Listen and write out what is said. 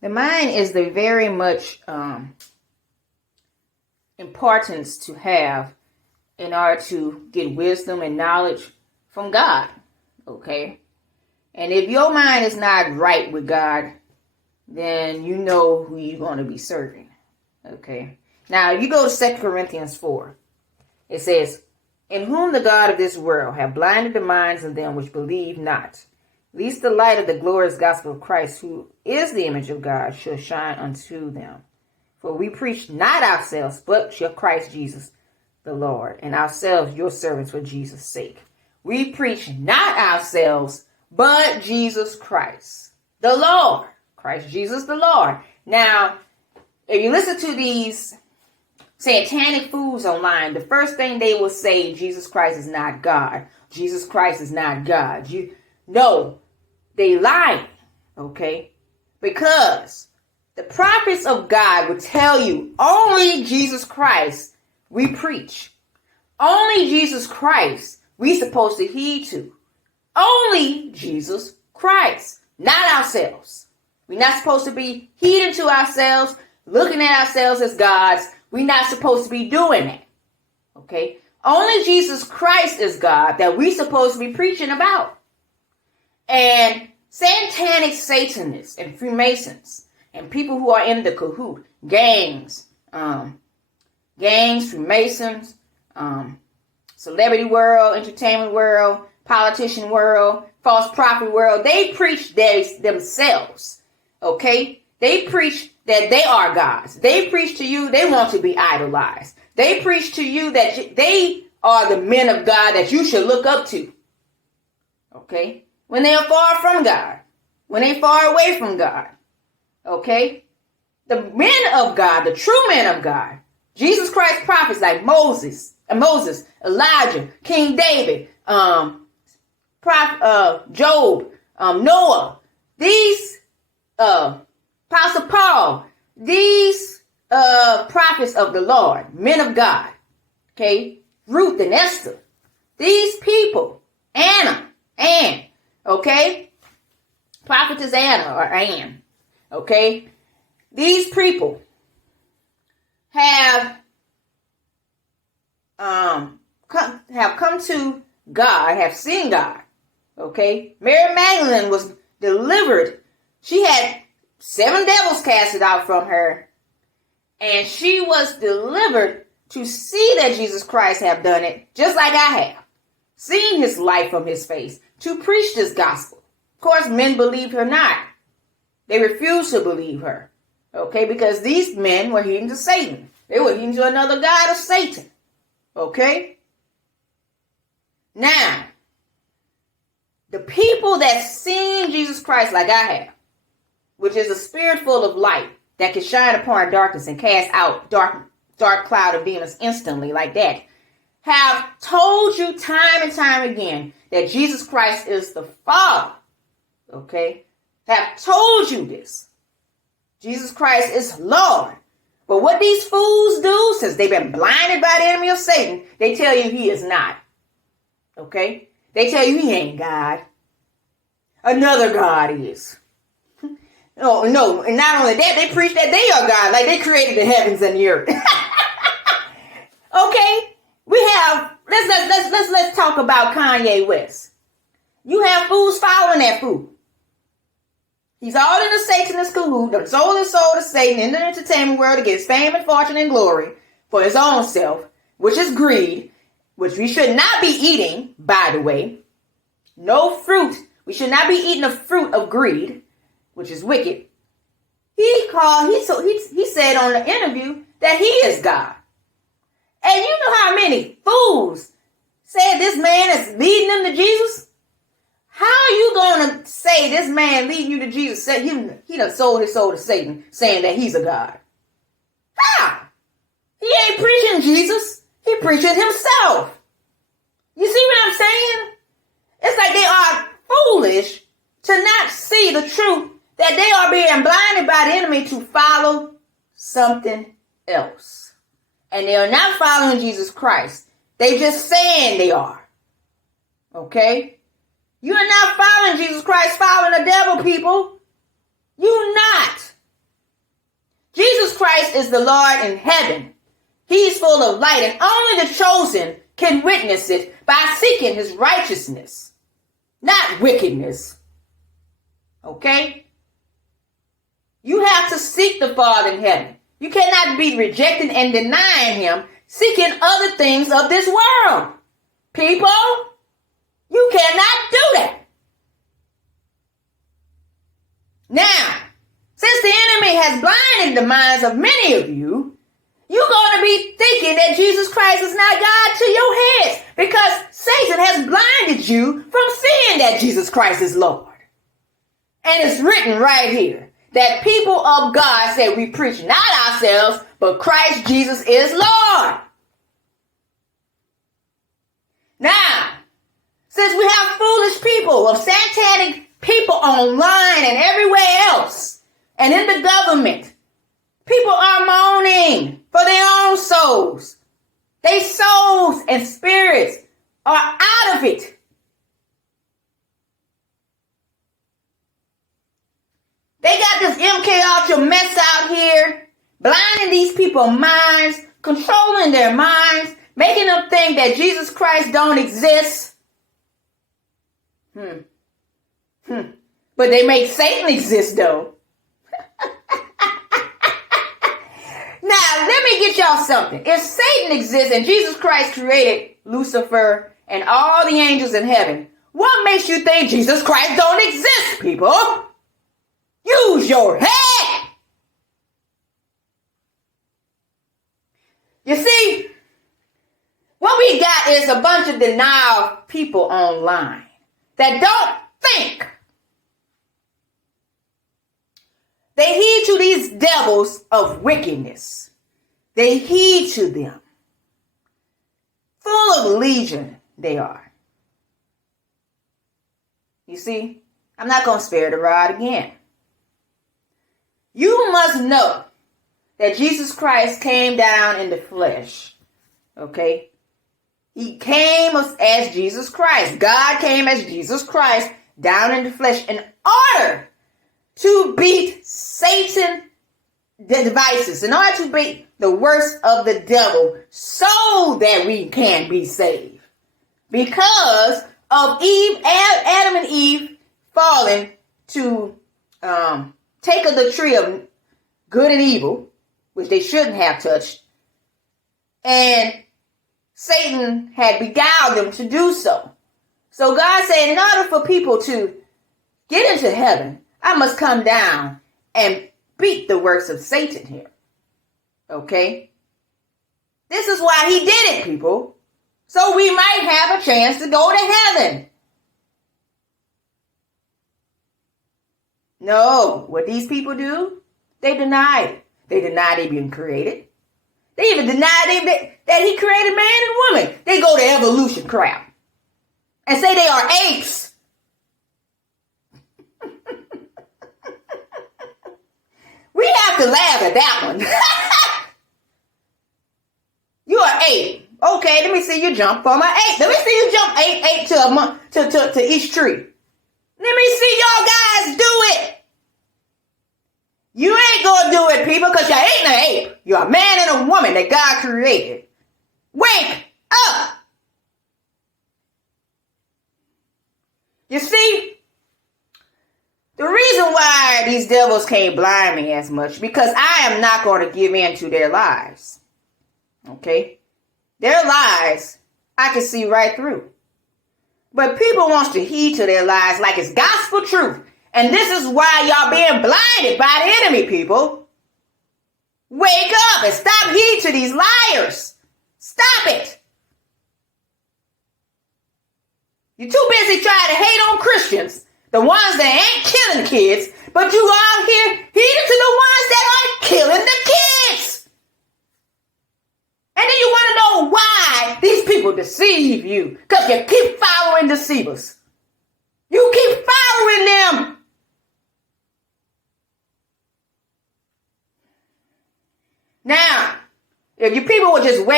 The mind is the very much importance to have in order to get wisdom and knowledge from God. Okay? And if your mind is not right with God, then you know who you're going to be serving. Okay? Now, you go to 2 Corinthians 4. It says, in whom the God of this world have blinded the minds of them which believe not, lest the light of the glorious gospel of Christ, who is the image of God, shall shine unto them. For we preach not ourselves, but Christ Jesus the Lord, and ourselves your servants for Jesus' sake. We preach not ourselves, but Jesus Christ the Lord. Christ Jesus the Lord. Now, if you listen to these satanic fools online, the first thing they will say, Jesus Christ is not God. Jesus Christ is not God. No, they lie. Okay? Because the prophets of God would tell you only Jesus Christ we preach. Only Jesus Christ we supposed to heed to. Only Jesus Christ, not ourselves. We're not supposed to be heeding to ourselves, looking at ourselves as gods. We're not supposed to be doing that. Okay? Only Jesus Christ is God that we're supposed to be preaching about. And satanic Satanists and Freemasons and people who are in the cahoot, gangs, Freemasons, celebrity world, entertainment world, politician world, false prophet world, they preach themselves. Okay? They preach that they are gods. They preach to you they want to be idolized. They preach to you that they are the men of God that you should look up to. Okay? When they are far from God. When they far away from God. Okay? The men of God, the true men of God, Jesus Christ prophets like Moses, Elijah, King David, Job, Noah, these Apostle Paul, these prophets of the Lord, men of God, okay, Ruth and Esther, these people, Anne, okay, prophetess Anna or Anne, okay, these people have come to God, have seen God, okay. Mary Magdalene was delivered. She had 7 devils casted out from her, and she was delivered to see that Jesus Christ have done it, just like I have, seen his life from his face, to preach this gospel. Of course, men believed her not. They refused to believe her, okay, because these men were heeding to Satan. They were heeding to another god of Satan, okay. Now, the people that seen Jesus Christ like I have, which is a spirit full of light that can shine upon darkness and cast out dark cloud of demons instantly like that, have told you time and time again that Jesus Christ is the Father. Okay? Have told you this. Jesus Christ is Lord. But what these fools do, since they've been blinded by the enemy of Satan, they tell you he is not. Okay? They tell you he ain't God. Another God is. No, and not only that, they preach that they are God, like they created the heavens and the earth. Okay, we have. Let's talk about Kanye West. You have fools following that fool. He's all in the Satanist cahoot, sold his soul to Satan in the entertainment world to get his fame and fortune and glory for his own self, which is greed, which we should not be eating, by the way. No fruit. We should not be eating the fruit of greed, which is wicked. He said on the interview that he is God. And you know how many fools said this man is leading them to Jesus? How are you going to say this man leading you to Jesus? Said he done sold his soul to Satan, saying that he's a God. How? He ain't preaching Jesus. He preaching himself. You see what I'm saying? It's like they are foolish to not see the truth that they are being blinded by the enemy to follow something else. And they are not following Jesus Christ. They just saying they are. Okay? You are not following Jesus Christ, following the devil, people. You're not. Christ is the Lord in heaven. He's full of light, and only the chosen can witness it by seeking his righteousness, not wickedness. Okay? You have to seek the Father in heaven. You cannot be rejecting and denying him, seeking other things of this world. People, you cannot do that. Now, since the enemy has blinded the minds of many of you, you're going to be thinking that Jesus Christ is not God to your heads, because Satan has blinded you from seeing that Jesus Christ is Lord. And it's written right here that people of God say we preach not ourselves, but Christ Jesus is Lord. Now, since we have foolish people, of satanic people online and everywhere else, and in the government, people are moaning for their own souls. Their souls and spirits are out of it. They got this MK Ultra mess out here, blinding these people's minds, controlling their minds, making them think that Jesus Christ don't exist. But they make Satan exist, though. Now, let me get y'all something. If Satan exists and Jesus Christ created Lucifer and all the angels in heaven, what makes you think Jesus Christ don't exist, people? Use your head. You see, what we got is a bunch of denial people online that don't think. They heed to these devils of wickedness. They heed to them. Full of legion they are. You see, I'm not going to spare the rod again. You must know that Jesus Christ came down in the flesh. Okay? He came as Jesus Christ. God came as Jesus Christ down in the flesh in order to beat Satan, the devices, in order to beat the worst of the devil, so that we can be saved. Because of Adam and Eve falling to take of the tree of good and evil, which they shouldn't have touched, and Satan had beguiled them to do so. So God said, in order for people to get into heaven, I must come down and beat the works of Satan here. Okay? This is why he did it, people. So we might have a chance to go to heaven. No, what these people do, they deny it. They deny they've been created. They even deny that he created man and woman. They go to evolution crap and say they are apes. We have to laugh at that one. You are ape. Okay, let me see you jump from an ape. Let me see you jump eight to each tree. Let me see y'all guys do it. You ain't gonna do it, people, because you ain't an ape. You're a man and a woman that God created. Wake up. You see, the reason why these devils can't blind me as much, because I am not going to give in to their lies. Okay? Their lies, I can see right through. But people want to heed to their lies like it's gospel truth. And this is why y'all being blinded by the enemy, people. Wake up and stop heeding to these liars. Stop it. You're too busy trying to hate on Christians, the ones that ain't killing kids, but you out here heeding to the ones that are killing the kids. And then you want to know why these people deceive you, because you keep following deceivers. You keep following them. Now, if you people would just wait